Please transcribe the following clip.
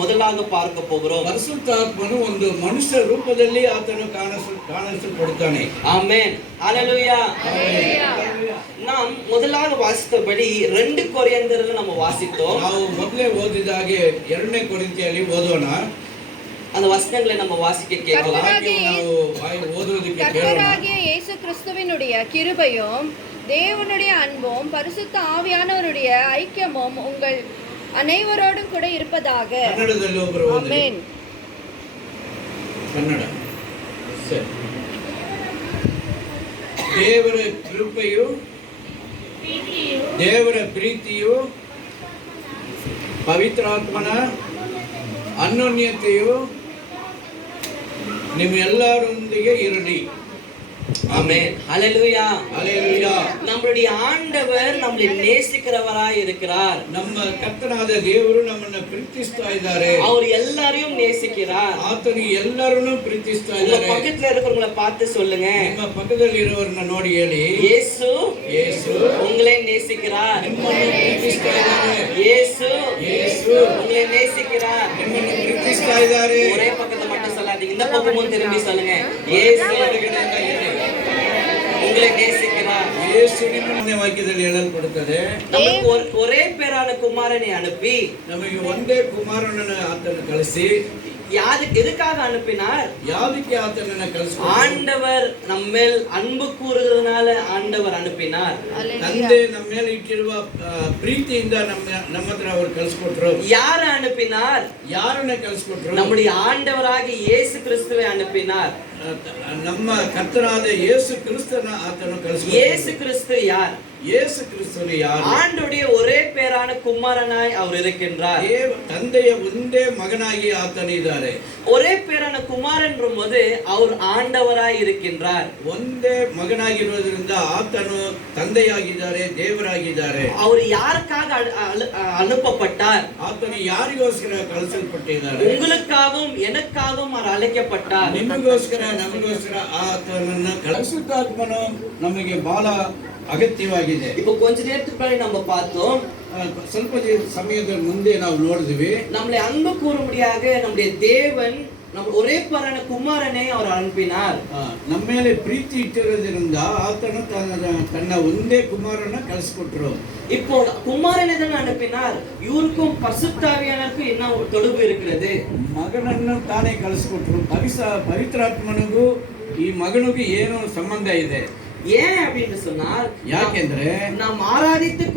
ಮೊದಲಾಗ பார்க்க போகிறோம். ಪರಿಶುದ್ಧಾತ್ಮನು ಒಂದು ಮನುಷ್ಯ ರೂಪದಲ್ಲಿ ಆತನು ಕಾಣಿಸಲ್ಪಡುತ್ತಾನೆ. ಆಮೆನ್. ஹalleluya. நாம் முதலாக வாசித்தபடி 2 கொரிந்தியர்ல நம்ம வாசித்தோம். ನಾವು ಮೊದಲೇ ಓದಿದ ಹಾಗೆ 2ನೇ ಕೊರಿಂಥಿಯಲ್ಲಿ ಓದೋಣ. அந்த வசனங்களை நம்ம வாசிக்க கேட்கலாம். ನಾವು ಓದುವುದಕ್ಕೆ ಕೇಳೋಣ. கர்த்தராகிய இயேசு கிறிஸ்துவினுடைய கிருபையும் தேவனுடைய அன்பும் பரிசுத்த ஆவியானவருடைய ஐக்கியமும் உங்கள் அனைவரோடும் கூட இருப்பதாக. ಕನ್ನಡದಲ್ಲಿ ಒಬ್ಬರು ಓದಿ. ಆಮೆನ್. ಕನ್ನಡ ಸರಿ. ದೇವರ ಕೃಪೆಯು ದೇವರ ಪ್ರೀತಿಯು ಪವಿತ್ರಾತ್ಮನ ಅನ್ಯೋನ್ಯತೆಯು ನಿಮ್ಮೆಲ್ಲರೊಂದಿಗೆ ಇರಲಿ. ஆமென். ஹalleluya. ஹalleluya. நம்மளுடைய ஆண்டவர் நம்மை நேசிக்கிறவராய் இருக்கிறார். ನಮ್ಮ ಕರ್ತನಾದ ದೇವರು ನಮ್ಮನ್ನು ಪ್ರೀತಿಸ್ತಾ ಇದ್ದಾರೆ. அவர் எல்லாரையும் நேசிக்கிறார். ಆತನು ಎಲ್ಲರನ್ನು ಪ್ರೀತಿಸ್ತಾ உங்க ಇದ್ದಾರೆ. பக்கத்துல இருக்கிறவங்கள பார்த்து சொல்லுங்க, ನಿಮ್ಮ ಪಕ್ಕದಲ್ಲಿ ಇರುವವರನ್ನ ನೋಡಿ ಹೇಳಿ, இயேசு ಯೇಸು உங்களை நேசிக்கிறார். ನಿಮ್ಮನ್ನು ಪ್ರೀತಿಸ್ತಾ ಇದ್ದಾರೆ. இயேசு ಯೇಸು உங்களை நேசிக்கிறார். ನಿಮ್ಮನ್ನು ಪ್ರೀತಿಸ್ತಾ ಇದ್ದಾರೆ. ஒரே பக்கத்தை மட்டும் சொல்லாதீங்க, இந்த பக்கமும் திரும்பி சொல்லுங்க, இயேசு உங்களை நேசிக்கிறார். ಯೇಸು ನಿಮ್ಮನ್ನೇ ವಾಕ್ಯದಲ್ಲಿ ಹೇಳಲ್ಪಡುತ್ತದೆ. நமக்கு ஒரே பேரான குமாரனை அனுப்பி, ನಮಗೆ ಒಂದೇ ಕುಮಾರನನ್ನು ಆತನು ಕಳಿಸಿ, எதுக்காக அனுப்பினார்? ಯಾವುದಕ್ಕೆ ಆತನನ್ನು ಕಳಿಸಿದ? ஆண்டவர் நம்மேல் அன்பு கூறுகிறதுனால ஆண்டவர் அனுப்பினார். ತಂದೆ ನಮ್ಮ ಮೇಲೆ ಇಟ್ಟಿರುವ ಪ್ರೀತಿಯಿಂದ ನಮ್ಮ ಹತ್ರ ಅವರು ಕಳಿಸ್ಕೊಟ್ರು. யாரை அனுப்பினார்? ಯಾರನ್ನ ಕಳಿಸ್ಕೊಟ್ರು? நம்முடைய ஆண்டவராகிய இயேசு கிறிஸ்துவை அனுப்பினார். ನಮ್ಮ ಕರ್ತನಾದ ಯೇಸು ಕ್ರಿಸ್ತನ ಆತನು ಕಳಿಸ್ಕೊಟ್ರು. இயேசு கிறிஸ்து யார்? ಯೇಸು ಕ್ರಿಸ್ತನು ಯಾರು? ஆண்டவருடைய ஒரே பேரான குமாரனாய் அவர் இருக்கின்றார். ತಂದೆಯ ಒಂದೇ ಮಗನಾಗಿ ಆತನು ಇದ್ದಾರೆ. ஒரே பேரான குமாரன் போது அவர் ஆண்டவராய் இருக்கின்றார். ಒಂದೇ ಮಗನಾಗಿರುವುದರಿಂದ ಆತನು ತಂದೆಯಾಗಿದ್ದಾರೆ, ದೇವರಾಗಿದ್ದಾರೆ. அவர் யாருக்காக அனுப்பப்பட்டார்? ಆತನು ಯಾರಿಗೋಸ್ಕರ ಕಳಿಸಲ್ಪಟ್ಟಿದ್ದಾರೆ? உங்களுக்காகவும் எனக்காகவும் அவர் அழைக்கப்பட்டார். ನಿಮಗೋಸ್ಕರ ನಮಗೋಸ್ಕರ ಆತನನ್ನು ಕಳಿಸುತ್ತಾತ್ಮನು ನಮಗೆ ಬಹಳ ಅಗತ್ಯವಾಗಿದೆ. இப்போ கொஞ்ச நேரத்துக்கு முன்னாடி நம்ம பார்த்தோம், ಸ್ವಲ್ಪ ಸಮಯದ ಮುಂದೆ ನಾವು ನೋಡಿದ್ವಿ, நம்மளை அன்பு கூறும்படியாக நம்முடைய தேவன் நம்ம ஒரே பேரான குமாரனை அவர் அனுப்பினார். ನಮ್ಮ ಮೇಲೆ ಪ್ರೀತಿ ಇಟ್ಟಿರೋದ್ರಿಂದ ಆತನು ತನ್ನ ಒಂದೇ ಕುಮಾರನ ಕಳಿಸ್ಕೊಟ್ರು. இப்போ குமாரனை தான் அனுப்பினார். இவருக்கும் பரிசுத்தாவியானவருக்கும் என்ன தொடர்பு இருக்கிறது? ಮಗನನ್ನು ತಾನೇ ಕಳಿಸ್ಕೊಟ್ರು. ಪವಿತ್ರಾತ್ಮನಿಗೂ ಈ ಮಗನಿಗೂ ಏನೋ ಸಂಬಂಧ ಇದೆ. ஏன் அப்படின்னு சொன்னால், ಯಾಕೆಂದ್ರೆ நாம் ஆராதித்துக்